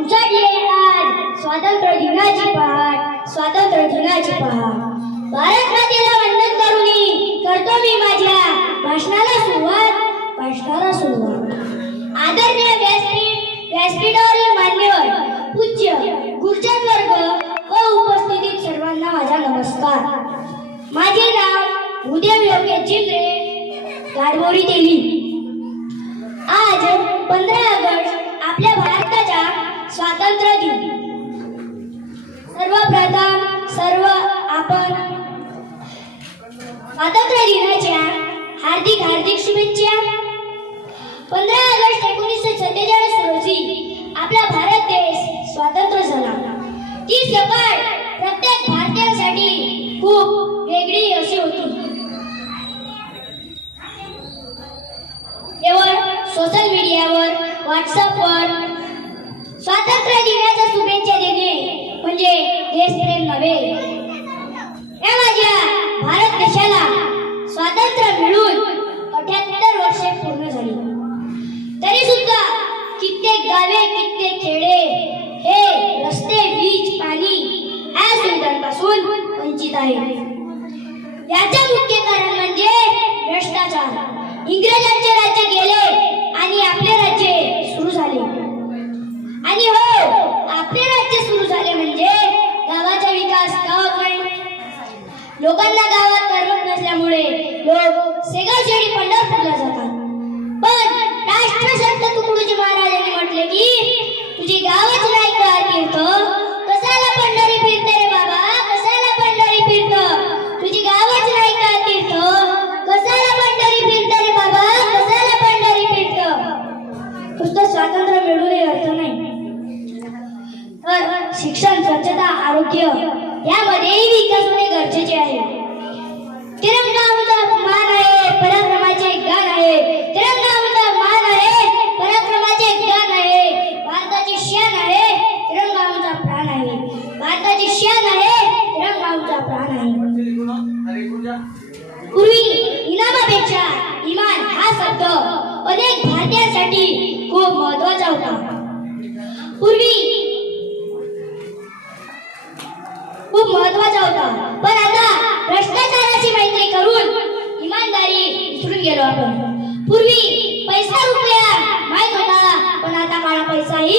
उजाडले आज स्वातंत्र्य दिनाची पहाट, स्वातंत्र्य दिनाची पहाट. भारत मातेला वंदन करूनी करतो मी माझ्या भाषणाला सुरुवात. आदरणीय व्यासपीठावरील मान्यवर पूज्य गुरुजन वर्ग व उपस्थित सर्वांना माझा नमस्कार. माझे नाव भूदेव योगेश जिंद्रे, गाडबोरी तेली. आज 15 ऑगस्ट आपल्या भारताच्या स्वातंत्र्य दिन. सर्वप्रथम आपण स्वातंत्र्य दिनाच्या हार्दिक शुभेच्छा. 15 ऑगस्ट 1947 रोजी आपला भारत देश स्वतंत्र झाला. ती सकाळ प्रत्येक भारतीयांसाठी खूप वेगळी अशी होती. केवळ सोशल मीडियावर, व्हॉट्सअपवर स्वातंत्र्य दिनाच्या शुभेच्छा देणे म्हणजे देशप्रेम नव्हे. या माझ्या भारत देशाला स्वातंत्र्य मिळून 78 वर्षे पूर्ण झाली. तरी सुद्धा कित्येक गावे, कित्येक खेडे हे रस्ते, वीज, पाणी या सुविधांपासून वंचित आहे. याचे मुख्य कारण म्हणजे भ्रष्टाचार. इंग्रजांचे राज्य गेले आणि आपले राज्य सुरू झाले. आणि हो, आपले राज्य सुरू झाले म्हणजे गावाचा विकास गावाकडे. लोकांना गावात करमत नसल्यामुळे लोक शेगाव शेडी पंढरपूरला जातात. पण राष्ट्रसंत तुकडोजी महाराजांनी म्हटले की तुझी गावच नाही का तीर्थ, कशाला पंढरी फिरते रे बाबा, कशाला पंढरी फिरत. तुझी गावच नाही का तीर्थ, कशाला पंढरी फिरते रे बाबा, कशाला पंढरी फिरत. नुसतं स्वातंत्र्य मिळून अर्थ नाही, तर शिक्षण, स्वच्छता, आरोग्य यामध्येही विकास होणे गरजेचे आहे. तिरंगा आमचा मान आहे, पराक्रमाचे गाण आहे. तिरंगा आमचा मान आहे, पराक्रमाचे गाण आहे. भारताची शान आहे, तिरंगा आमचा प्राण आहे. भारताची शान आहे, तिरंगा आमचा प्राण आहे. पूर्वी इनामापेक्षा इमान हा शब्द अनेक भारतीयांसाठी खूप महत्वाचा होता. पण आता भ्रष्टाचाराची मैत्री करून इमानदारी विसरून गेलो आपण. पूर्वी पैसा रुपया माहित होता, पण आता काळा पैसाही